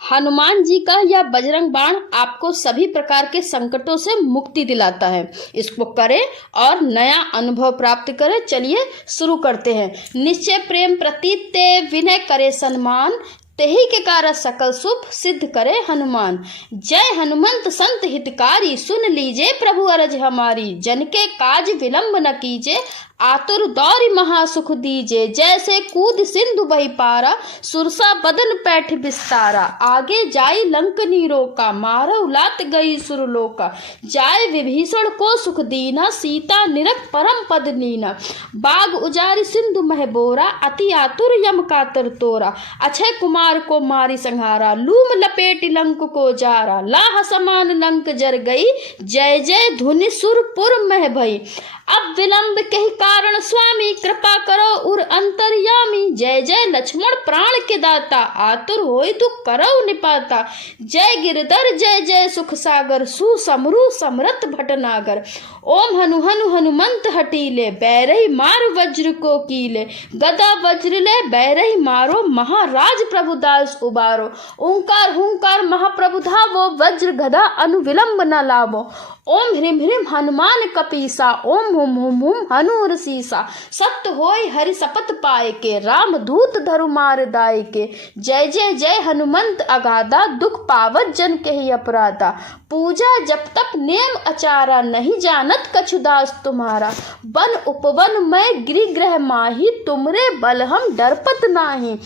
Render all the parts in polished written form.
हनुमान जी का यह बजरंग बाण आपको सभी प्रकार के संकटों से मुक्ति दिलाता है। इसको करें और नया अनुभव प्राप्त करें। चलिए शुरू करते हैं। निश्चय प्रेम प्रतीत ते विनय करे सन्मान, तेहि के कारण सकल शुभ सिद्ध करे हनुमान। जय हनुमंत संत हितकारी, सुन लीजिए प्रभु अरज हमारी। जन के काज विलंब न कीजे, आतुर दौरि महासुख दीजे। जैसे कूद सिंधु बही पारा, सुरसा बदन पैठ बिस्तारा। आगे जाई लंक नीरोका, मारहु लात गई सुरलोका। जाय विभीषण को सुख दीना, सीता निरख परम पद नीना। बाग उजारि सिंधु मह बोरा, अति आतुर यम कातर तोरा। अक्षय कुमार को मारी संहारा, लूम लपेट लंक को जारा। लाह समान लंक जर गई, जय जय धुनि सुरपुर मह भई। अब विलंब कही कारण स्वामी, कृपा करो उर अंतर्यामी। जय जय लक्ष्मण प्राण के दाता, आतुर होई दुख करौ निपाता। जय गिरधर जय जय सुख सागर, सुसमरु समरथ भटनागर। ओम हनु हनु हनुमंत हटीले, बैरही मार वज्र को कीले। गदा वज्र ले बैरही मारो, महाराज प्रभुदास उबारो। ओंकार हुंकार महाप्रभु धावो, वज्र गदा अनु विलंब न लावो। ओम ह्रीम ह्रीम हनुमान कपीसा, ओम हुम हुम हुम हनुर सीसा। सत्य होय हरि शपथ पाए के, राम दूत धरु मार दाय के। जय जय जय हनुमंत अगाधा, दुख पावत जन के ही अपराधा। पूजा जप तप नेम अचारा, नहीं जानत कछु दास तुम्हारा। वन उपवन में गिरि ग्रह माही, तुमरे बल हम डरपत नाही।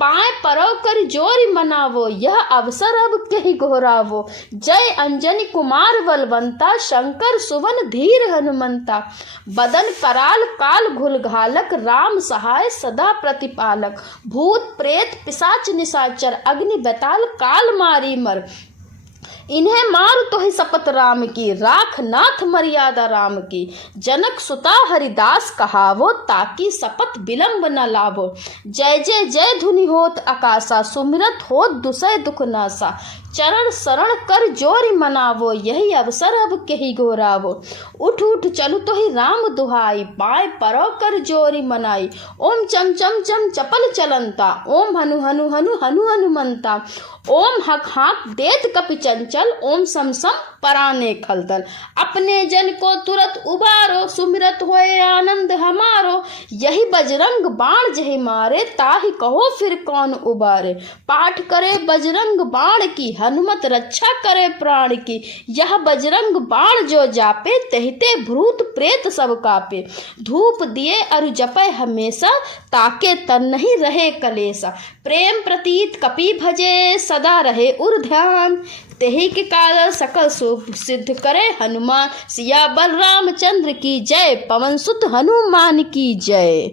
पाए परो कर जोरी मनावो, यह अवसर अब कही घोरावो। जय अंजनी कुमार बलवंता, शंकर सुवन धीर हनुमंता। बदन कराल काल घुल घालक, राम सहाय सदा प्रतिपालक। भूत प्रेत पिशाच निशाचर, अग्नि बेताल काल मारी मर। इन्हें मार तो ही शपथ राम की, राख नाथ मर्यादा राम की। जनक सुता हरिदास कहावो, ताकि शपथ विलंब न लावो। जय जय जय धुनि होत आकाशा, सुमिरत होत दुसय दुख नासा। चरण शरण कर जोरी मनावो, यही अवसर अब कही घोरावो। उठ उठ चलु तो ही राम दुहाई, पाए परो कर जोरी मनाई। ओम चम चम चम चपल चलंता, ओम हनु हनु हनु हनु हनुमंता। ओम हक हाक देत कपि चंचल, ओम सम सम पराने खलदल। अपने जन को तुरत उबारो, सुमिरत होए आनंद हमारो। यही बजरंग बाण जहि मारे, ताहि कहो फिर कौन उबारे। पाठ करे बजरंग बाण की, हनुमत रक्षा करे प्राण की। यह बजरंग बाण जो जापे, तहिते भूत प्रेत सब कापे। धूप दिए अरु जपय हमेशा, ताके तन नहीं रहे कलेसा। प्रेम प्रतीत कपि भजे, सदा रहे उर ध्यान। तेहि के कारण सकल शुभ सिद्ध करे हनुमान। सिया बलराम चंद्र की जय, पवन सुत हनुमान की जय।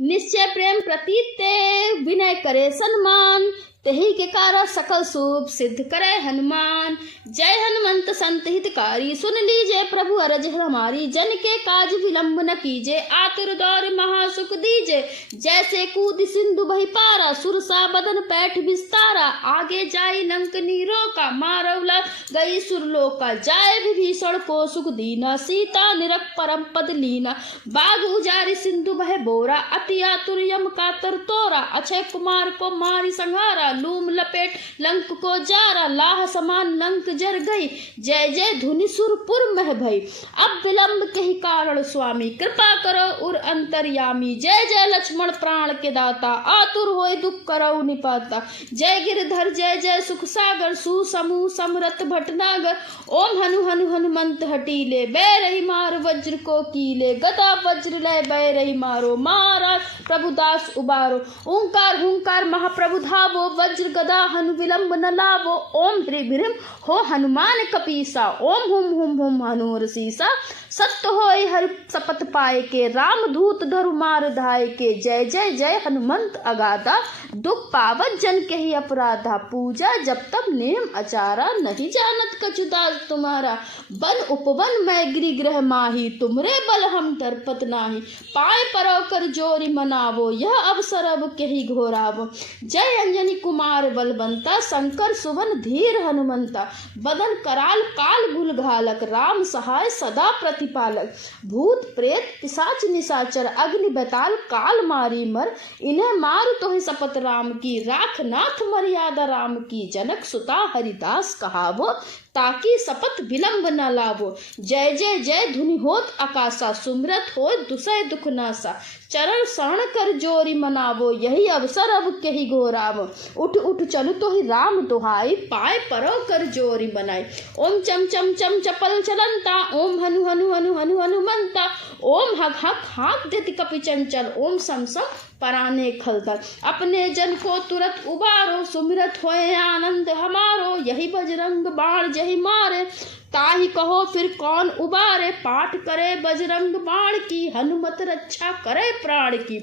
निश्चय प्रेम प्रतीत ते विनय करे सन्मान, तेहि के कारण सकल शुभ सिद्ध करे हनुमान। जय हनुमंत संत हितकारी, सुन लीजिए प्रभु अरज हमारी। जन के काज विलंब न कीजे, आतुर दौर महासुख दीजे। जैसे कूद सिंधु बही पारा, सुरसा बदन पैठ विस्तारा। आगे जाई लंक नीरोका, मारहु लात गई सुरलोका। जाय विभीषण को सुख दीना, सीता निरख परम पद लीना। बाग उजारि सिंधु बह बोरा, अति आतुर यम कातर तोरा। अक्षय कुमार को मारी संहारा, लूम लपेट लंक को जारा। लाह समान लंक जर गई, जय जय धुनि सुरपुर मह भई। अब विलंब कही कारण स्वामी, कृपा करो उर अंतर्यामी। जय जय लक्ष्मण प्राण के दाता, आतुर होय दुख करौ निपाता। जय गिरधर जय जय सुख सागर, सुसमु समरथ भटनागर। ओम हनु हनु हनुमंत हटीले, बैरही मार वज्र को कीले। गदा वज्र ले बैरही मारो, महाराज प्रभुदास उबारो। ओंकार हुंकार महाप्रभु धावो, वज्र गदा हनु विलंब न लावो। ओम ह्रीम ह्रीम हो हनुमान कपीसा, ओम हुम हुम हुम हनुर सीसा। सत्य होय हरि शपथ पाए के, राम दूत धरु मार धाय के। जय जय जय हनुमंत अगाधा, दुख पावत जन के ही अपराधा। पूजा जब तब नेम अचारा, नहीं जानत कछु दास तुम्हारा। वन उपवन में गिरि ग्रह माही, तुमरे बल हम डरपत नाही। पाए परो कर जोरी मनावो, यह अवसर अब कही घोरावो। जय अंजनी कुमार बलवंता, शंकर सुवन धीर हनुमंता। बदन कराल काल गुलघालक, राम सहाय सदा प्रतिपालक। भूत प्रेत पिशाच निशाचर, अग्नि बेताल काल मारी मर। इन्हें मार तो है शपथ राम की, राख नाथ मर्यादा राम की। जनक सुता हरिदास कहावो, ताकि शपथ विलंब न लावो। जय जय जय धुनि होत आकाशा, सुमिरत होय दुसै दुख नासा। चरण शरण कर जोरी मनावो, यही अवसर अब कही घोरावो। उठ उठ चलु तो ही राम दुहाई, पाए परो कर जोरी बनाई। ओम चम चम चम चपल चलंता, ओम हनु हनु हनु हनु हनुमंता। ओम हक हक हाक देति कपि चंचल, ओम सम सम पराने खलदल। अपने जन को तुरत उबारो, सुमिरत होए आनंद हमारो। यही बजरंग बाण जही मारे, ताहि कहो फिर कौन उबारे। पाठ करे बजरंग बाण की, हनुमत रक्षा करे प्राण की।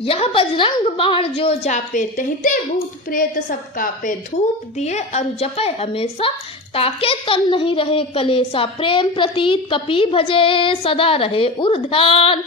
यह बजरंग बाण जो जापे, तहिते भूत प्रेत सब कापे। धूप दिए अरु जपे हमेशा, ताके तन नहीं रहे कलेसा। प्रेम प्रतीत कपि भजे, सदा रहे उर ध्यान।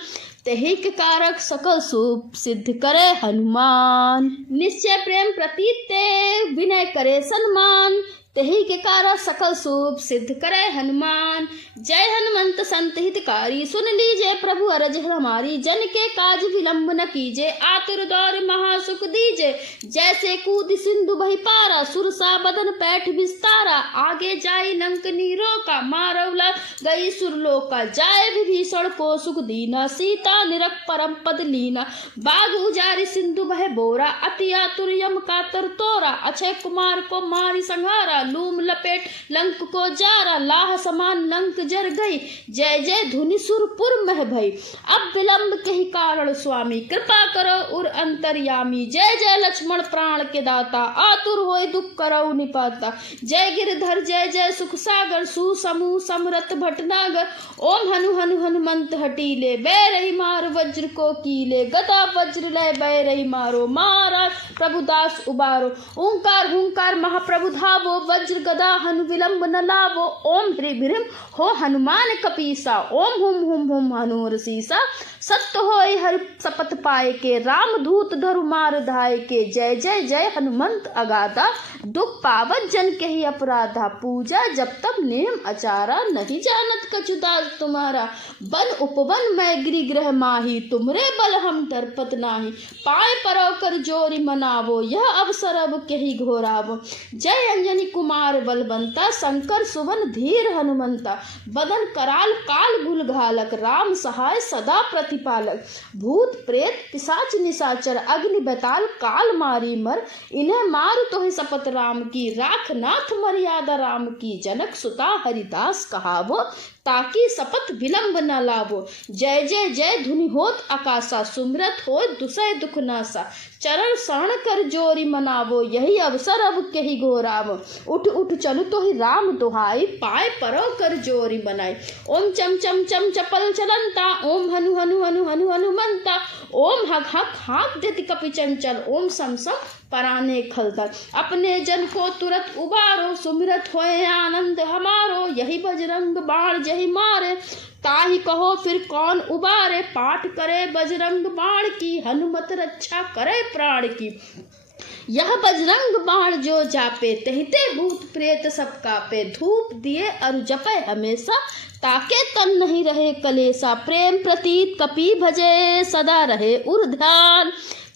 तेहि के कारक सकल शुभ, सिद्ध करे हनुमान। निश्चय प्रेम प्रतीत ते, विनय करे सन्मान। तेहि के कारक सकल शुभ, सिद्ध करे हनुमान। जय हनुमंत संत हितकारी, सुन लीजिए प्रभु अरज हमारी। जन के काज विलंब न कीजे, आतुर दौर महासुख दीजे। जैसे कूद सिंधु बहि पारा, सुरसा बदन पैठ विस्तारा। आगे जाई लंक नीरोका, मारवला गई सुरलोका। जाय विभीषण को सुख दीना, सीता निरख परम पद लीना। बाग उजारि सिंधु बह बोरा, अति आतुर यम कातर तोरा। अक्षय कुमार को मारी संहारा, लूम लपेट लंक को जारा। लाह समान लंक जर गई, जय जय धुनि सुरपुर मह भई। अब विलंब कही कारण स्वामी, कृपा करो उर अंतर्यामी। जय जय लक्ष्मण प्राण के दाता, आतुर होय दुख करौ निपाता। जय गिरधर जय जय सुख सागर, सुसमूह समरथ भटनागर। ओम हनु हनु हनुमंत हटीले, बैरही मार वज्र को कीले। गदा वज्र लय बैरही मारो, महाराज प्रभुदास उबारो। ओंकार हुंकार महाप्रभु धावो, वज्र गदा हनु विलंब न लावो। ओम ह्रीं ह्रीं हो हनुमान कपीसा, ओम हुम हुम हुम हनुर सीसा। सत्य होय हरि शपथ पाए के, राम दूत धरु मार धाय के। जय जय जय हनुमंत अगाधा, दुख पावत जन के ही अपराधा। पूजा जब तब नेम अचारा, नहीं जानत कछु दास तुम्हारा। बन उपवन मैं गिरिगृह माही, तुमरे बल हम दरपत नाही। पाए परो कर जोरी मनावो, यह अवसर अब कही घोरावो। जय अंजनी कुमार बलवंता, शंकर सुवन धीर हनुमंता। बदन कराल काल गुलघालक, राम सहाय सदा प्रतिपालक। भूत प्रेत पिशाच निशाचर, अग्नि बेताल काल मारी मर। इन्हें मार तो है शपथ राम की, राख नाथ मर्यादा राम की। जनक सुता हरिदास कहावो, ताकि शपथ विलंब न लावो। जय जय जय धुनि होत आकाशा, सुमिरत होय दुसै दुख नासा। चरण शरण कर जोरी मनावो, यही अवसर अब कही घोरावो। उठ उठ चलु तो ही राम दुहाई, पाए परो कर जोरी बनाई। ओम चम चम चम चपल चलंता, ओम हनु हनु हनु हनु हनुमंता। ओम हक हक हाक देति कपि चंचल, ओम सम सम पराने खलदल। अपने जन को तुरत उबारो, सुमिरत होए आनंद हमारो। यही बजरंग बाण जही मारे, ताहि कहो फिर कौन उबारे। पाठ करे बजरंग बाण की, हनुमत रक्षा करे प्राण की। यह बजरंग बाण जो जापे, तहिते भूत प्रेत सब कापे। धूप दिए अरु जपे हमेशा, ताके तन नहीं रहे कलेसा। प्रेम प्रतीत कपि भजे, सदा रहे उर ध्यान।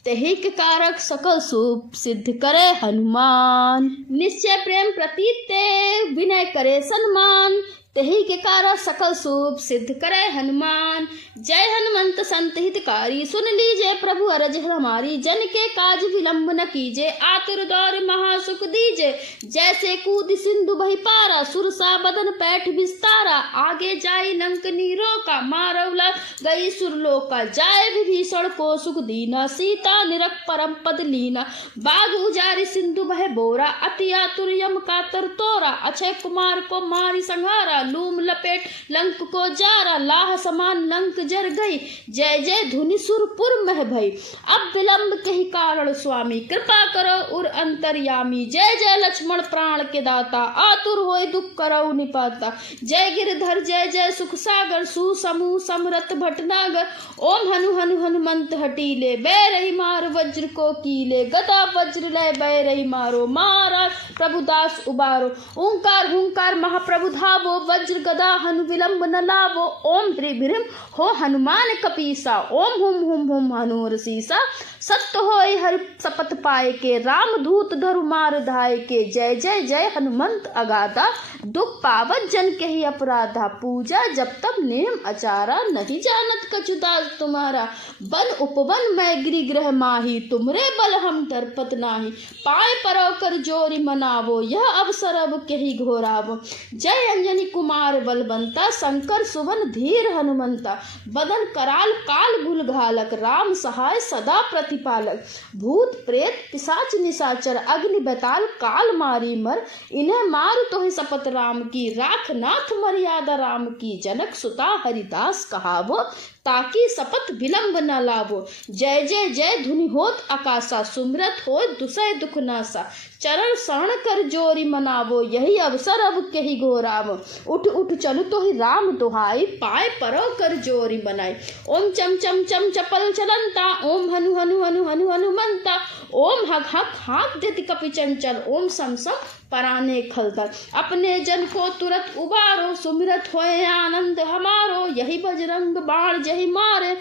तेहि के कारक सकल शुभ, सिद्ध करे हनुमान। निश्चय प्रेम प्रतीत ते, विनय करे सन्मान। तेहि के कारक सकल शुभ, सिद्ध करे हनुमान। जय हनुमंत संत हितकारी, सुन लीजिए प्रभु अरज हमारी। जन के काज विलंब न कीजे, आतुर दौर महासुख दीजे। जैसे कूद सिंधु बहि पारा, सुरसा बदन पैठ विस्तारा। आगे जाई लंक नीरोका, मारवला गई सुरलोका। जाय विभीषण को सुख दीना, सीता निरख परम पद लीना। बाग उजारि सिंधु बह बोरा, अति आतुर यम कातर तोरा। अक्षय कुमार को मारी संहारा, संहारा, लूम लपेट लंक को जारा, लाह समान लंक जर गई, जय जय धुनि सुरपुर मह भई। अब विलंब के ही कारण स्वामी, कृपा करो उर अंतर्यामी, जय जय लक्ष्मण प्राण के दाता, आतुर होय दुख करऊ निपाता। जय गिरधर जय जय सुख सागर, सुसमूह समरथ भटनागर, ओम हनु हनु हनुमंत हटीले, बैरही मार वज्र को कीले, गदा वज्र लय बैरही मारो, महाराज प्रभुदास उबारो। ओंकार हुंकार महाप्रभु धावो, वज्र गदा हनु विलंब न लावो, ओम ह्रीं ह्रीं हो हनुमान कपीसा, ओम हुम हुम हुम हनुर सीसा। सत्य होय हरि शपथ पाए के, राम दूत धरु मार धाय के, जय जय जय हनुमंत अगाधा, दुख पावत जन के ही अपराधा, पूजा जब तब नेम अचारा, नहीं जानत कछुदास तुम्हारा। वन उपवन मैं गिरिग्रह माही, तुमरे बल हम दरपत नाही, पाए परव कर जोरी मनावो, यह अवसर अब के ही घोरावो। जय अंजनी कुमार बलवंता, शंकर सुवन धीर हनुमंता, बदन कराल काल गुल घालक, राम सहाय सदा प्रतिपालक। भूत प्रेत पिशाच निशाचर, अग्नि बेताल काल मारी मर, इन्हें मार तो ही शपथ राम की, राख नाथ मर्यादा राम की, जनक सुता हरिदास कहावो, ताकि शपथ विलंब न लावो। जय जय जय धुनि होत आकाशा, सुमरत हो दुसय दुख नासा, चरण शरण कर जोरी मनावो, यही अवसर अब के ही घोरावो। उठ उठ चलु तो ही राम दुहाई, पाए परो कर जोरी बनाई। ओम चम चम चम चपल चलंता, ओम हनु हनु हनु हनु हनुमंता, ओम हक हक हाक देति कपि चंचल, ओम सम सम पराने खलदल। अपने जन को तुरत उबारो, सुमिरत होए आनंद हमारो, यही बजरंग बाण जही मारे,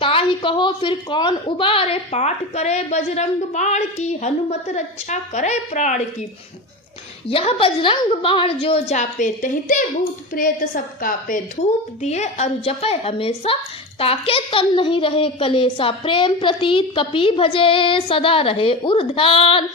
ताहि कहो फिर कौन उबारे। पाठ करे बजरंग बाण की, हनुमत रक्षा करे प्राण की। यह बजरंग बाण जो जापे, तहिते भूत प्रेत सब कापे। धूप दिए अरु जपे हमेशा, ताके तन नहीं रहे कलेसा। प्रेम प्रतीत कपि भजे, सदा रहे उर ध्यान,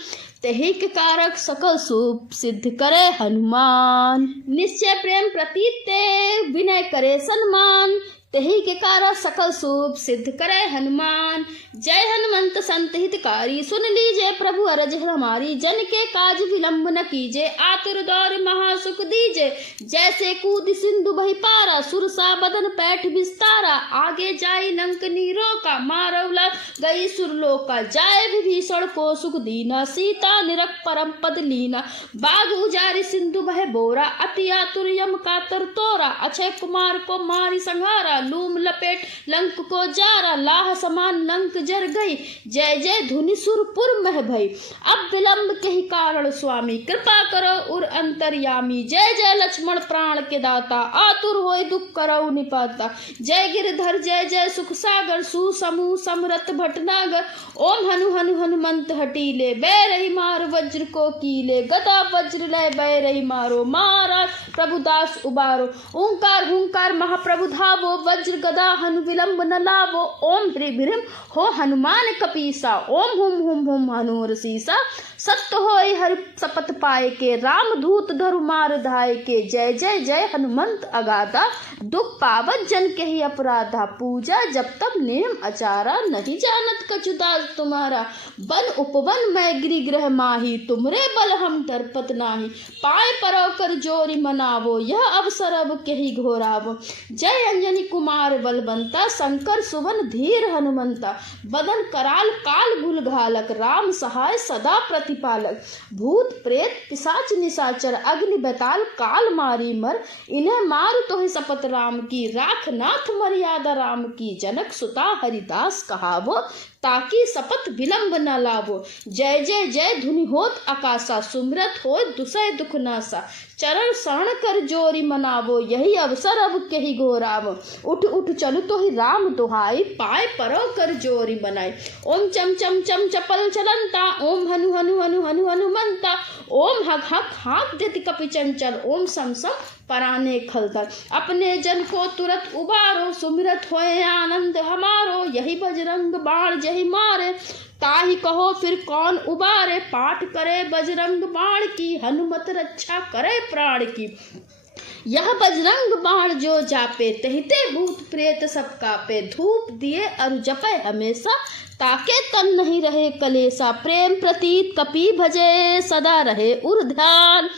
तेहि के कारक सकल शुभ सिद्ध करे हनुमान। निश्चय प्रेम प्रतीत ते, विनय करे सन्मान, तेहि के कारक सकल शुभ सिद्ध करे हनुमान। जय हनुमंत संत हितकारी, सुन लीजिए प्रभु अरज हमारी, जन के काज विलंब न कीजे, आतुर दौर महासुख दीजे। जैसे कूद सिंधु बहि पारा, सुरसा बदन पैठ विस्तारा, आगे जाई लंक नीरो का, मारवला गई सुरलोका। जाय विभीषण को सुख दीना, सीता निरख परम पद लीना। बाग उजारि सिंधु बह बोरा, अति आतुर यम कातर तोरा। अक्षय कुमार को मारी संहारा, लूम लपेट लंक को जारा। लाह समान लंक जर गई, जय जय धुनि सुरपुर मह भई। अब विलंब के ही कारण स्वामी, कृपा करो उर अंतर्यामी, जय जय लक्ष्मण प्राण के दाता, आतुर होय दुख करऊ निपाता। जय गिरधर जय जय सुख सागर, सुसमूह समरथ भटनागर। ओम हनु हनु हनुमंत हटीले, बैरही मार वज्र को कीले, गदा वज्र लय बैरही मारो, महाराज प्रभुदास उबारो। ओंकार हुंकार महाप्रभु धावो, वज्र गदा हनु विलंब न लावो। ओम ह्रीं ह्रीं हो हनुमान कपीसा, ओम हुम हुम हुम हनुर सीसा। सत्य होय हरि शपथ पाए के, राम दूत धरु मार धाय के। जय जय जय हनुमंत अगाधा, दुख पावत जन के ही अपराधा। पूजा जब तब नेम अचारा, नहीं जानत कछुदास तुम्हारा। वन उपवन मैं गिरिग्रह माही, तुमरे बल हम दरपत नाही। पाए परव कर जोरी मनावो, यह अवसर अब के ही घोरावो। जय अंजनी कुमार बलवंता, शंकर सुवन धीर हनुमंता। बदन कराल काल गुल घालक, राम सहाय सदा प्रतिपालक। भूत प्रेत पिशाच निशाचर, अग्नि बेताल काल मारी मर। इन्हें मार तो ही शपथ राम की, राख नाथ मर्यादा राम की। जनक सुता हरिदास कहावो, ताकि शपथ विलंब न लावो। जय जय जय धुनि होत आकाशा, सुमरत हो दुसय दुख नासा। चरण शरण कर जोरी मनावो, यही अवसर अब के ही घोरावो। उठ उठ चलु तो ही राम दुहाई, पाए परो कर जोरी बनाई। ओम चम चम चम चपल चलंता, ओम हनु हनु हनु हनु हनुमंता। ओम हक हक हाक देति कपि चंचल, ओम सम सम पराने खलदल। अपने जन को तुरत उबारो, सुमिरत होए आनंद हमारो। यही बजरंग बाण जही मारे, ताहि कहो फिर कौन उबारे। पाठ करे बजरंग बाण की, हनुमत रक्षा करे प्राण की। यह बजरंग बाण जो जापे, तहिते भूत प्रेत सब कापे। धूप दिए अरु जपे हमेशा, ताके तन नहीं रहे कलेसा। प्रेम प्रतीत कपि भजे, सदा रहे उर ध्यान,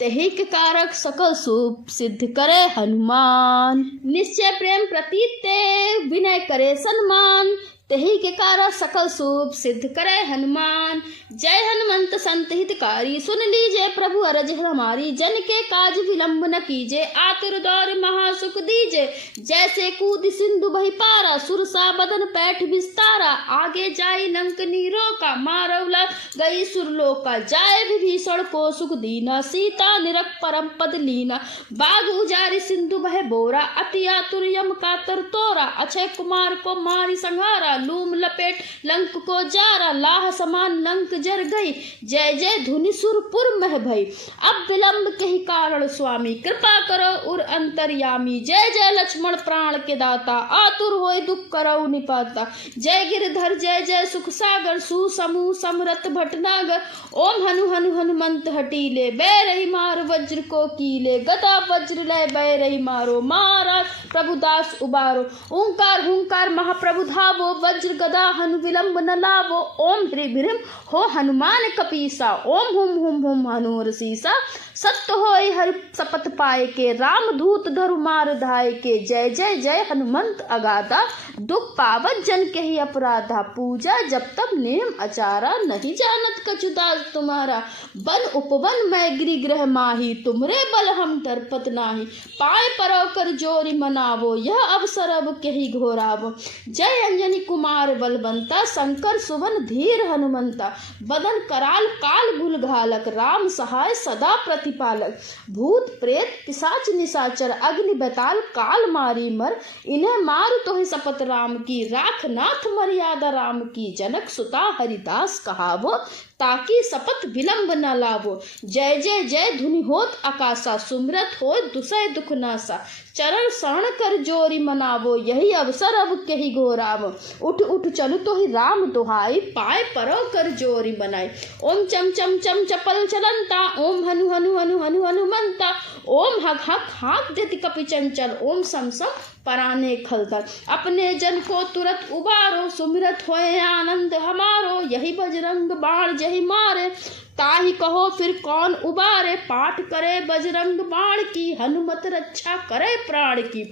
तेहि के कारक सकल शुभ सिद्ध करे हनुमान। निश्चय प्रेम प्रतीत ते विनय करे सन्मान, तेहि के कारण सकल शुभ सिद्ध करे हनुमान। जय हनुमंत संत हितकारी, सुन लीजिए प्रभु अरज हमारी। जन के काज विलंब न कीजे, आतुर दौर महासुख दीजे। जैसे कूद सिंधु बहि पारा, सुरसा बदन पैठ विस्तारा। आगे जाई लंक नीरो का, मारौला गई सुरलोका। जाय विभीषण को सुख दीना, सीता निरख परम पद लीना। बाग उजारी सिंधु बह बोरा, अति आतुर यम कातर तोरा। अक्षय कुमार को मारी संहारा, लूम लपेट लंक को जारा। लाह समान लंक जर गई, जय जय धुनि सुरपुर मह भई। अब विलंब के ही कारण स्वामी, कृपा करो उर अंतर्यामी। जय जय लक्ष्मण प्राण के दाता, आतुर होय दुख करौ निपाता। जय गिरधर जय जय सुख सागर, सुसमूह समरथ भटनागर। ओम हनु हनु हनुमंत हटीले, बैरही मार वज्र को कीले। गदा वज्र लय बैरही मारो, महाराज प्रभुदास उबारो। ओंकार हुंकार महाप्रभु धावो, वज्र गदा हनु विलंब न लावो। ओम ह्रीं ह्रीं हो हनुमान कपीसा, ओम हुम हुम हुम हनुर सीसा। सत्य होय हरि शपथ पाए के, राम दूत धरु मार धाय के। जय जय जय हनुमंत अगाधा, दुख पावत जन के ही अपराधा। पूजा जब तब नेम अचारा, नहीं जानत कछुदास तुम्हारा। बन उपवन मैं गिरिग्रह माही, तुमरे बल हम तरपत नाही। पाए परौ कर जोरी मनावो, यह अवसर अब के ही घोरावो। जय अंजनी कुमार बलवंता, शंकर सुवन धीर हनुमंता। बदन कराल काल गुल घालक, राम सहाय सदा प्रतिपालक। भूत प्रेत पिशाच निशाचर, अग्नि बेताल काल मारी मर। इन्हें मार तो ही शपथ राम की, राख नाथ मर्यादा राम की। जनक सुता हरिदास कहावो, ताकि शपथ विलंब न लावो। जय जय जय धुनि होत आकाशा, सुमिरत हो दुसय दुख नासा। चरण शरण कर जोरी मनावो, यही अवसर अब के ही घोरावो। उठ उठ चलु तो ही राम दुहाई, पाए परो कर जोरी बनाई। ओम चम चम चम चपल चलंता, ओम हनु हनु हनु हनु हनुमंता। ओम हक हक हाँक देति कपि चंचल, ओम सम सम पराने खलदल। अपने जन को तुरत उबारो, सुमिरत होए आनंद हमारो। यही बजरंग बाण जही मारे, ताहि कहो फिर कौन उबारे। पाठ करे बजरंग बाण की, हनुमत रक्षा करे प्राण की।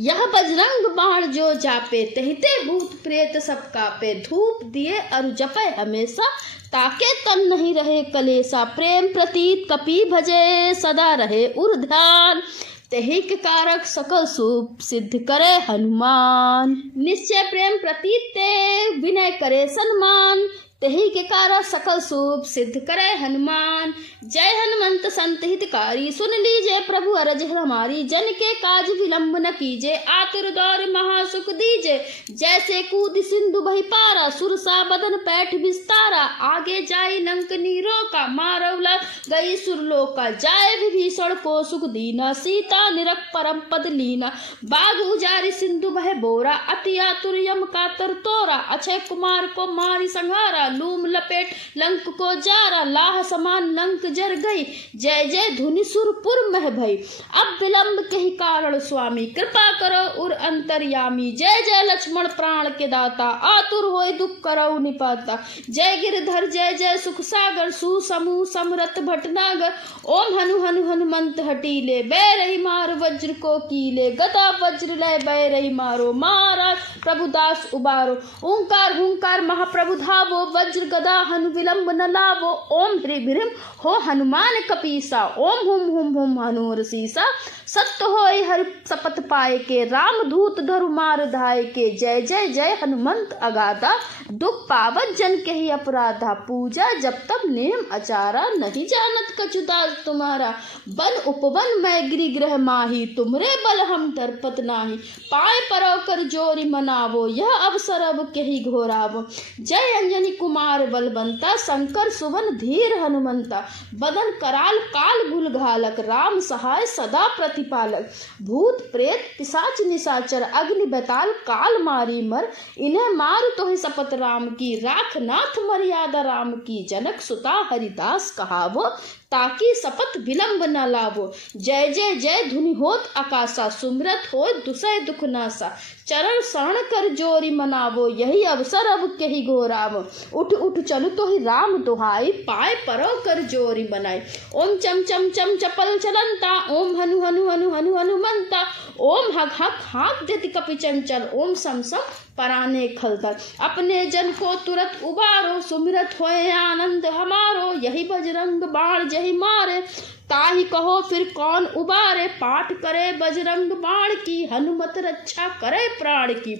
यह बजरंग बाण जो जापे, तहिते भूत प्रेत सब कापे। धूप दिए अरु जपे हमेशा, ताके तन नहीं रहे कलेसा। प्रेम प्रतीत कपि भजे, सदा रहे उर ध्यान। तेहि के कारक सकल शुभ सिद्ध करे हनुमान। निश्चय प्रेम प्रतीत ते विनय करे सन्मान, तेहि के कारण सकल शुभ सिद्ध करे हनुमान। जय हनुमंत संत हितकारी, सुन लीजिए प्रभु अरज हमारी। जन के काज विलंब न कीजे, आतुर दौर महासुख दीजे। जैसे कूद सिंधु बहि पारा, सुरसा बदन पैठ विस्तारा। आगे जाई लंक नीरो का, मारौला गई सुरलोका। जाय विभीषण को सुख दीना, सीता निरख परम पद लीना। बाग उजारी सिंधु बह बोरा, अति आतुर यम कातर तोरा। अक्षय कुमार को मारी संहारा, लूम लपेट लंक को जारा। लाह समान लंक जर गई, जय जय धुनि सुरपुर मह भई। अब विलंब के ही कारण स्वामी, कृपा करो उर अंतर्यामी। जय जय लक्ष्मण प्राण के दाता, आतुर होय दुख करौ निपाता। जय गिरधर जय जय सुख सागर, सुसमूह समरथ भटनागर। ओम हनु हनु हनुमंत हटीले, बैरही मार वज्र को कीले। गदा वज्र लय बैरही मारो, महाराज प्रभुदास उबारो। ओंकार हुंकार महाप्रभु धावो, वज्र गदा हनु विलंब न लावो। ओम ह्रीं ह्रीं हो हनुमान कपीसा, ओम हुम हुम हुम हनुर सीसा। सत्य होय हरि शपथ पाए के, राम दूत धरु मार धाय के। जय जय जय हनुमंत अगाधा, दुख पावत जन के ही अपराधा। पूजा जब तब नेम अचारा, नहीं जानत कछुदास तुम्हारा। बन उपवन मैं गिरिग्रह माही, तुमरे बल हम तरपत नाही। पाए परो कर जोरी मनावो, यह अवसर अब के ही घोरावो। जय अंजनी कुमार बलवंता, शंकर सुवन धीर हनुमंता। बदन कराल काल गुल घालक, राम सहाय सदा प्रतिपालक। भूत प्रेत पिशाच निशाचर, अग्नि बेताल काल मारी मर। इन्हें मार तो ही शपथ राम की, राख नाथ मर्यादा राम की। जनक सुता हरिदास कहावो, ताकि शपथ विलंब न लावो। जय जय जय धुनि होत आकाशा, सुमिरत होय दुसै दुख नासा। चरण शरण कर जोरी मनावो, यही अवसर अब कही घोराव। उठ उठ चलु तो ही राम दुहाई, पाए परो कर जोरी बनाई। ओम चम चम चम चपल चलंता, ओम हनु हनु हनु हनु हनुमंता। ओम हक हक हाक जति कपि चंचल, ओम सम सम पराने खलता। अपने जन को तुरत उबारो, सुमिरत होए आनंद हमारो। यही बजरंग बाण जही मारे, ताहि कहो फिर कौन उबारे। पाठ करे बजरंग बाण की, हनुमत रक्षा करे प्राण की।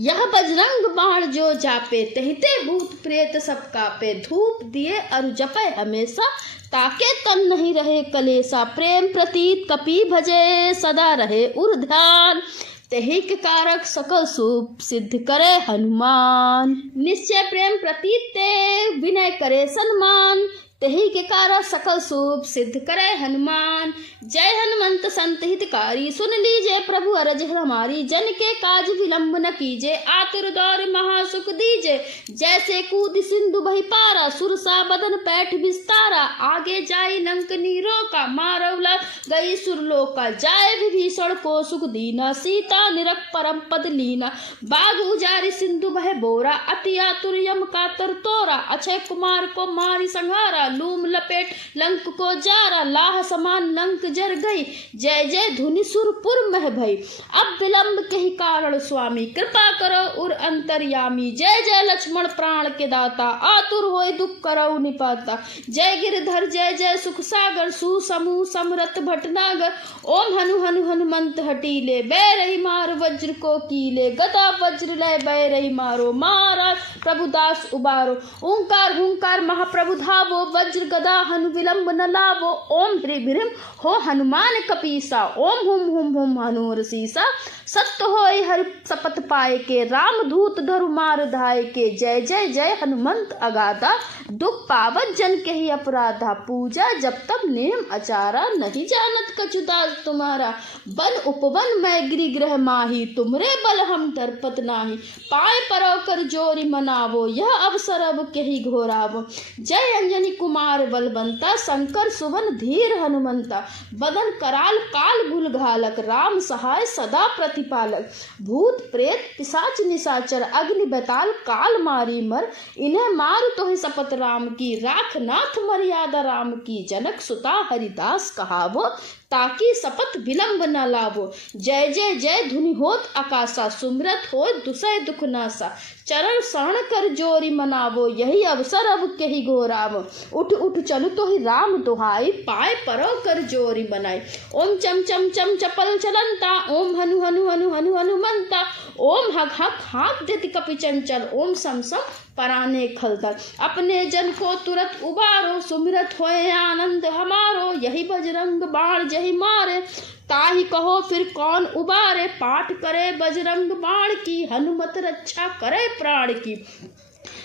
यह बजरंग बाण जो जापे, तहिते भूत प्रेत सब कापे। धूप दिए अरु जपे हमेशा, ताके तन नहीं रहे कलेसा। प्रेम प्रतीत कपि भजे, सदा रहे उर ध्यान। तेहि के कारक सकल शुभ, सिद्ध करे हनुमान। निश्चय प्रेम प्रतीत ते, विनय करे सन्मान। तेहि के कारण सकल शुभ, सिद्ध करे हनुमान। जय हनुमंत संत हितकारी, सुन लीजिए प्रभु अरज हमारी। जन के काज विलंब न कीजे, आतुर दौर महासुख दीजे। जैसे कूद सिंधु बहि पारा, सुरसा बदन पैठ विस्तारा। आगे जाई लंक नीरोका, मारवला गई सुरलोका। जाय विभीषण को सुख दीना, सीता निरख परम पद लीना। बाग उजारि सिंधु बह बोरा, अति आतुर यम कातर तोरा। अक्षय कुमार को मारी संहारा, लूम लपेट लंक को जारा। लाह समान लंक जर गई, जय जय धुनि सुरपुर मह भई। अब विलंब कही कारण स्वामी, कृपा करो उर अंतर्यामी। जय जय लक्ष्मण प्राण के दाता, आतुर होय दुख करौ निपाता। जय गिरधर जय जय सुख सागर, सुसमूह समरथ भटनागर। ओम हनु हनु हनुमंत हटीले, बैरही मार वज्र को कीले। गदा वज्र लय बैरही मारो, महाराज प्रभुदास उबारो। ओंकार हुंकार महाप्रभु धावो, वज्र गदा हनु विलंब न लावो। ओम ह्रीं ह्रीं हो हनुमान कपीसा, ओम हुम हुम हुम हनुर सीसा। सत्य होय हरि शपथ पाए के, राम दूत धरु मार धाय के। जय जय जय हनुमंत अगाधा, दुख पावत जन के ही अपराधा। पूजा जब तब नेम अचारा, नहीं जानत कछु दास तुम्हारा। वन उपवन मैं गिरिग्रह माही, तुमरे बल हम दरपत नाही। पाए परो कर जोरी मनावो, यह अवसर अब कही घोरावो। जय अंजनी कुमार बलवंता, शंकर सुवन धीर हनुमंता। बदन कराल काल गुल घालक, राम सहाय सदा प्रतिपालक। भूत प्रेत पिशाच निशाचर, अग्नि बेताल काल मारी मर। इन्हें मार तो ही शपथ राम की, राख नाथ मर्यादा राम की। जनक सुता हरिदास कहावो, ताकि शपथ विलंब न लावो। जय जय जय धुनि होत आकाशा, सुमिरत होय दुसै दुख नासा। चरण शरण कर जोरी मनावो, यही अवसर अब कही घोराव। उठ उठ चलु तो ही राम दुहाई, पाए परो कर जोरी बनाई। ओम चम चम चम चपल चलंता, ओम हनु हनु हनु हनु हनुमंता। ओम हक हक हाक जति कपि चंचल, ओम सम सम पराने खलता। अपने जन को तुरत उबारो, सुमिरत होए आनंद हमारो। यही बजरंग बाण जही मारे, ताहि कहो फिर कौन उबारे। पाठ करे बजरंग बाण की, हनुमत रक्षा करे प्राण की।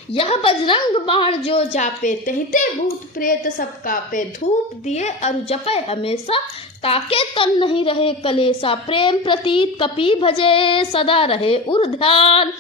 यह बजरंग बाण जो जापे, तहिते भूत प्रेत सब कापे। धूप दिए अरु जपे हमेशा, ताके तन नहीं रहे कलेसा। प्रेम प्रतीत कपि भजे, सदा रहे उर ध्यान।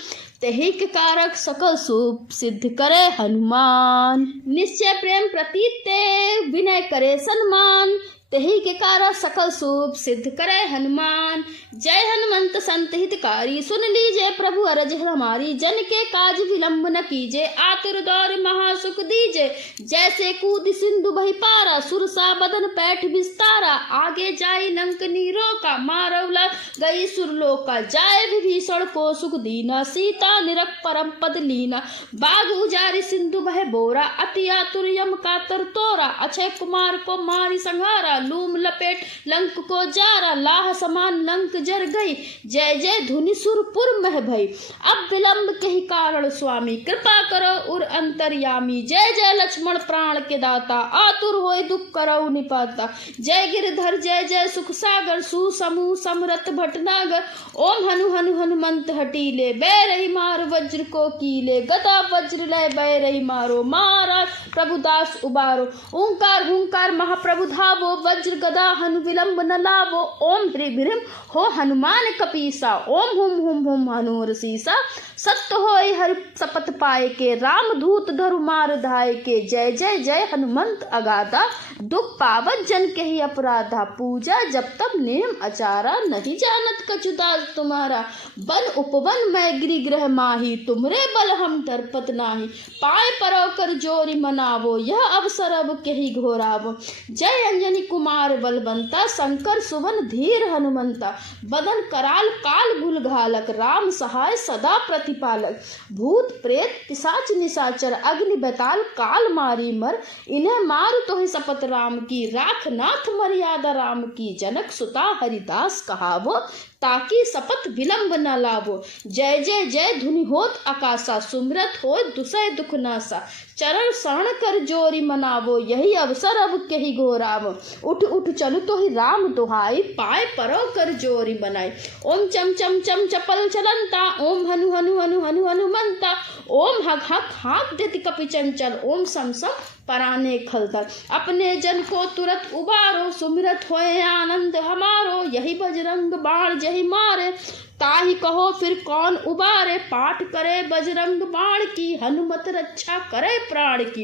तेहि के कारक सकल शुभ, सिद्ध करे हनुमान। निश्चय प्रेम प्रतीत ते, विनय करे सन्मान। तेहि के कारण सकल शुभ, सिद्ध करे हनुमान। जय हनुमंत संत हितकारी, सुन लीजिए प्रभु अरज हमारी। जन के काज विलंब न कीजे, आतुर दौर महासुख दीजे। जैसे कूद सिंधु बहि पारा, सुरसा बदन पैठ विस्तारा। आगे जाई लंक नीरोका, मारवला गई सुरलोका। जाय विभीषण को सुख दीना, सीता निरख परम पद लीना। बाग उजारि सिंधु बह बोरा, अति आतुर यम कातर तोरा। अक्षय कुमार को मारी संहारा, लूम लपेट लंक को जारा। लाह समान लंक जर गई, जय जय धुनि सुरपुर मह भई। अब विलंब कही कारण स्वामी, कृपा करो उर अंतर्यामी। जय जय लक्ष्मण प्राण के दाता, आतुर होय दुख करौ निपाता। जय गिरधर जय जय सुख सागर, सुसमूह समरथ भटनागर। ओम हनु हनु हनुमंत हटीले, बैरही मार वज्र को कीले। गदा वज्र लय बैरही मारो, महाराज प्रभुदास उबारो। ओंकार हुंकार महाप्रभु धावो, वज्र गदा हनु विलंब न लावो। ओम ह्रीं ह्रीं हो हनुमान कपीसा। ओम हुम हुम हुम हनुर सीसा। सत्य होय हरि शपथ पाए के, राम दूत धरु मार धाय के। जय जय जय हनुमंत अगाधा, दुख पावत जन के ही अपराधा। पूजा जब तब नेम अचारा, नहीं जानत कछु दास तुम्हारा। वन उपवन मैं गिरि गृह माही, तुमरे बल हम दरपत नाही। पाए परौ कर जोरी मनावो, यह अवसर अब केहि घोरावो। जय अंजनी कुमार बलवंता, शंकर सुवन धीर हनुमंता। बदन कराल काल गुल घालक, राम सहाय सदा प्रतिपालक। भूत प्रेत पिशाच निशाचर, अग्नि बेताल काल मारी मर। इन्हें मार तो ही शपथ राम की, राख नाथ मर्यादा राम की। जनक सुता हरिदास कहावो, ताकि शपथ विलंब न लावो। जय जय जय धुनि होत आकाशा, सुमिरत होय दुसै दुख नासा। चरण शरण कर जोरी मनावो, यही अवसर अब केहि घोरावो। उठ उठ चलु तो ही राम दुहाई, पाए परो कर जोरी बनाई। ओम चम चम चम चपल चलंता, ओम हनु हनु हनु हनु हनुमंता। ओम हक हक हाक देति कपि चंचल, ओम सम सम पराने खलदल। अपने जन को तुरत उबारो, सुमिरत होए आनंद हमारो। यही बजरंग बाण जहि मारे, ताहि कहो फिर कौन उबारे। पाठ करे बजरंग बाण की, हनुमत रक्षा करे प्राण की।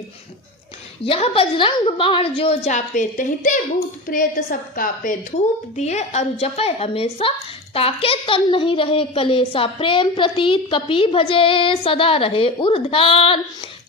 यह बजरंग बाण जो जापे, तहिते भूत प्रेत सब कापे। धूप दिए अरु जपे हमेशा, ताके तन नहीं रहे कलेसा। प्रेम प्रतीत कपि भजे, सदा रहे उर ध्यान।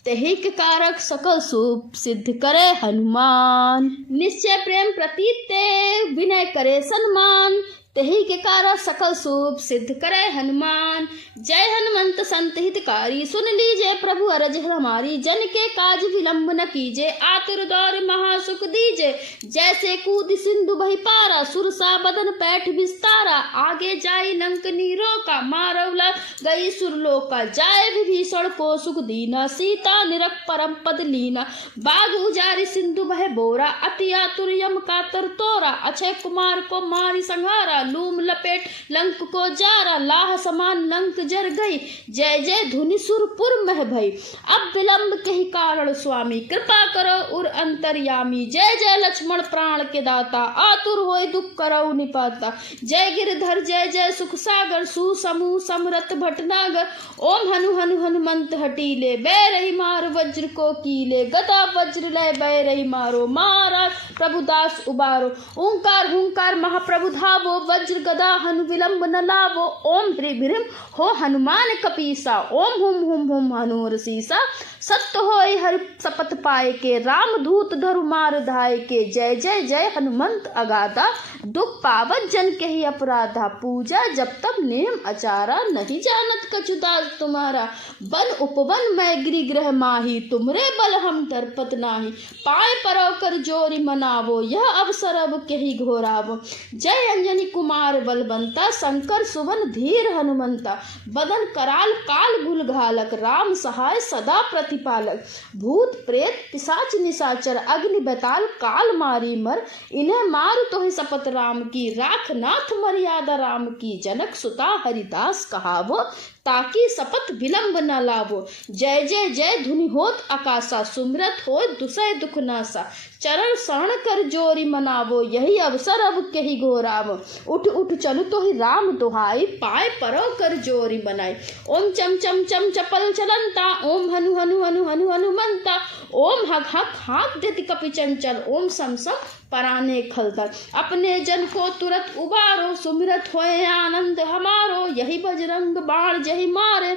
तेहि के कारक सकल शुभ सिद्ध करे हनुमान। निश्चय प्रेम प्रतीत ते, विनय करे सन्मान। तेहि के कारक सकल शुभ सिद्ध करे हनुमान। जय हनुमंत संत हितकारी, सुन लीजिए प्रभु अरज हमारी। जन के काज विलंब न कीजे, आतुर दौर महासुख दीजे। जैसे कूद सिंधु बहि पारा, सुरसा बदन पैठ विस्तारा। आगे जाई लंक नीरो का, मारवला गई सुरलोका। जाय विभीषण को सुख दीना, सीता निरख परम पद लीना। बाग उजारी सिंधु बह बोरा, अति आतुर यम कातर तोरा। अक्षय कुमार को मारी संहारा, लूम लपेट लंक को जारा। लाह समान लंक जर गई, जय जय धुनि सुरपुर मह भई। अब विलंब के ही कारण स्वामी, कृपा करो उर अंतर्यामी। जय जय लक्ष्मण प्राण के दाता, आतुर होय दुख करौ निपाता। जय गिरधर जय जय सुख सागर, सुसमूह समरथ भटनागर। ओम हनु हनु हनुमंत हटीले, बैरही मार वज्र को कीले। गदा वज्र लय बैरही मारो, महाराज प्रभुदास उबारो। ओंकार हुंकार महाप्रभु धावो, वज्र गदा हनु विलंब न लावो। ओम ह्रीं ह्रीं हो हनुमान कपीसा। ओम हुम हुम हुम हनुर सीसा। सत्य होय हरि शपथ पाए के, राम दूत धरु मार धाय के। जय जय जय हनुमंत अगाधा, दुख पावत जन के ही अपराधा। पूजा जब तब नेम अचारा, नहीं जानत कछु दास तुम्हारा। वन उपवन मैं गिरि गृह माही, तुमरे बल हम दरपत नाही। पाए परौ कर जोरी मनावो, यह अवसर अब केहि घोरावो। जय अंजनी कुमार बलवंता, शंकर सुवन धीर हनुमंता। बदन कराल काल गुल घालक, राम सहाय सदा प्रतिपालक। भूत प्रेत पिशाच निशाचर, अग्नि बेताल काल मारी मर। इन्हें मार तो ही शपथ राम की, राख नाथ मर्यादा राम की। जनक सुता हरिदास कहावो, ताकि शपथ विलंब न लावो। जय जय जय धुनि होत आकाशा, सुमिरत होय दुसै दुख नासा। चरण शरण कर जोरी मनावो, यही अवसर अब केहि घोरावो। उठ उठ चलु तो ही राम दुहाई, पाए परो कर जोरी बनाई। ओम चम चम चम चपल चलंता, ओम हनु हनु हनु हनु हनुमंता। ओम हक हक हाक देति कपि चंचल, ओम सम सम पराने खलदल। अपने जन को तुरत उबारो, सुमिरत होए आनंद हमारो। यही बजरंग बाण जहि मारे,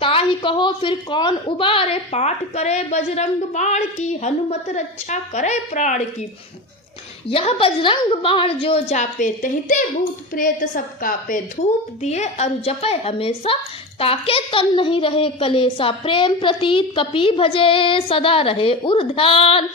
ताहि कहो फिर कौन उबारे। पाठ करे बजरंग बाण की, हनुमत रक्षा करे प्राण की। यह बजरंग बाण जो जापे, तहिते भूत प्रेत सब कापे। धूप दिए अरु जपे हमेशा, ताके तन नहीं रहे कलेसा। प्रेम प्रतीत कपि भजे, सदा रहे उर ध्यान।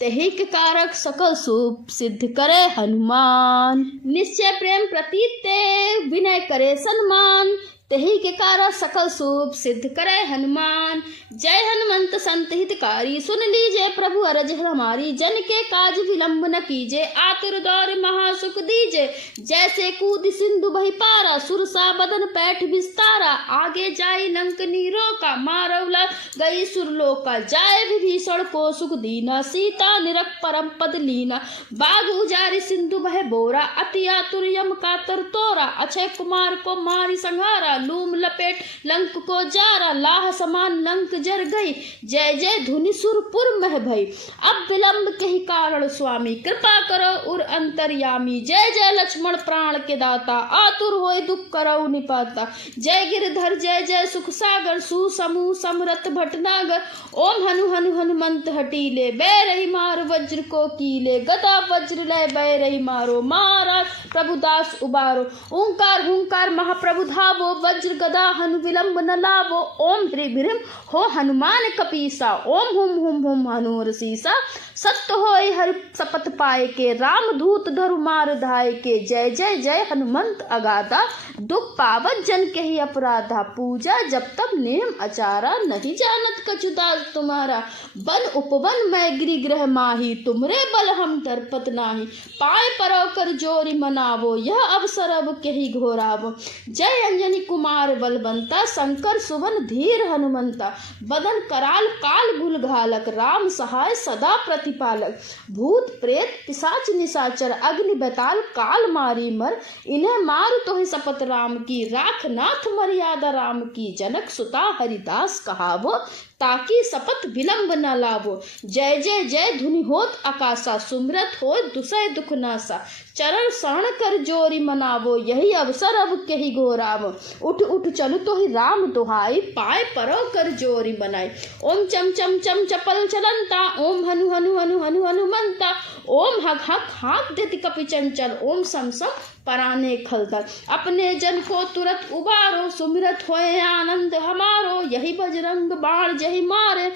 तेहि के कारक सकल शुभ सिद्ध करे हनुमान। निश्चय प्रेम प्रतीत ते, विनय करे सन्मान। तेहि के कारण सकल शुभ सिद्ध करे हनुमान। जय हनुमंत संत हितकारी, सुन लीजिए प्रभु अरज हमारी। जन के काज विलंब न कीजे, आतुर दौर महासुख दीजे। जैसे कूद सिंधु बहि पारा, सुरसा बदन पैठ विस्तारा। आगे जाई लंक नीरो का, मारौला गई सुरलोका। जाय विभीषण को सुख दीना, सीता निरख परम पद लीना। बाग उजारी सिंधु बह बोरा, अति आतुर यम कातर तोरा। अक्षय कुमार को मारी संहारा, लूम लपेट लंक को जारा। लाह समान लंक जर गई, जय जय धुनि सुरपुर मह भई। अब विलंब के ही कारण स्वामी, कृपा करो उर अंतर्यामी। जय जय लक्ष्मण प्राण के दाता, आतुर होय दुख करौ निपाता। जय गिरधर जय जय सुख सागर, सुसमूह समरथ भटनागर। ओम हनु हनु हनुमंत हटीले, बैरही मार वज्र को कीले। गदा वज्र लय बैरही मारो, महाराज प्रभुदास उबारो। ओंकार हुंकार महाप्रभु धावो, वज्र गदा हनु विलंब न लावो। ओम ह्रीं ह्रीं हो हनुमान कपीसा, ओम हुम हुम हुम हनुर सीसा। सत्य होय हरि शपथ पाए के, राम दूत धरु मार धाय के। जय जय जय हनुमंत अगाधा, दुख पावत जन के ही अपराधा। पूजा जब तब नेम अचारा, नहीं जानत कछु दास तुम्हारा। वन उपवन मैं गिरि गृह माही, तुमरे बल हम दरपत नाही। पाए परौ कर जोरी मनावो, यह अवसर अब के ही घोरावो। जय अंजनी कुमार बलवंता, शंकर सुवन धीर हनुमंता। बदन कराल काल गुल घालक, राम सहाय सदा प्रतिपालक। भूत प्रेत पिशाच निशाचर, अग्नि बेताल काल मारी मर। इन्हें मार तो ही शपथ राम की, राख नाथ मर्यादा राम की। जनक सुता हरिदास कहावो, ताकि शपथ विलंब न लावो। जय जय जय धुनि होत आकाशा, सुमरत हो दुसय दुख नासा। चरण शरण कर जोरी मनावो, यही अवसर अब के ही घोरावो। उठ उठ चलु तो ही राम दुहाई, पाए परो कर जोरी बनाई। ओम चम चम चम चपल चलंता, ओम हनु हनु हनु हनु हनुमंता। ओम हक हक हाँक देति कपि चंचल, ओम सम सम पराने खलदल। अपने जन को तुरत उबारो, सुमिरत होए आनंद हमारो। यही बजरंग बाण जही मारे,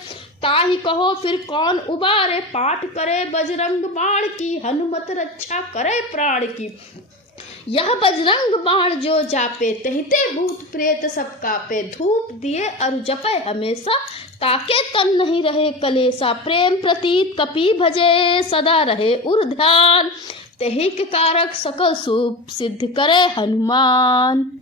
ताहि कहो फिर कौन उबारे। पाठ करे बजरंग बाण की, हनुमत रक्षा करे प्राण की। यह बजरंग बाण जो जापे, तहिते भूत प्रेत सब कापे। धूप दिए अरु जपे हमेशा, ताके तन नहीं रहे कलेसा। प्रेम प्रतीत कपि भजे, सदा रहे उर ध्यान। तेहि के कारक सकल शुभ सिद्ध करे हनुमान।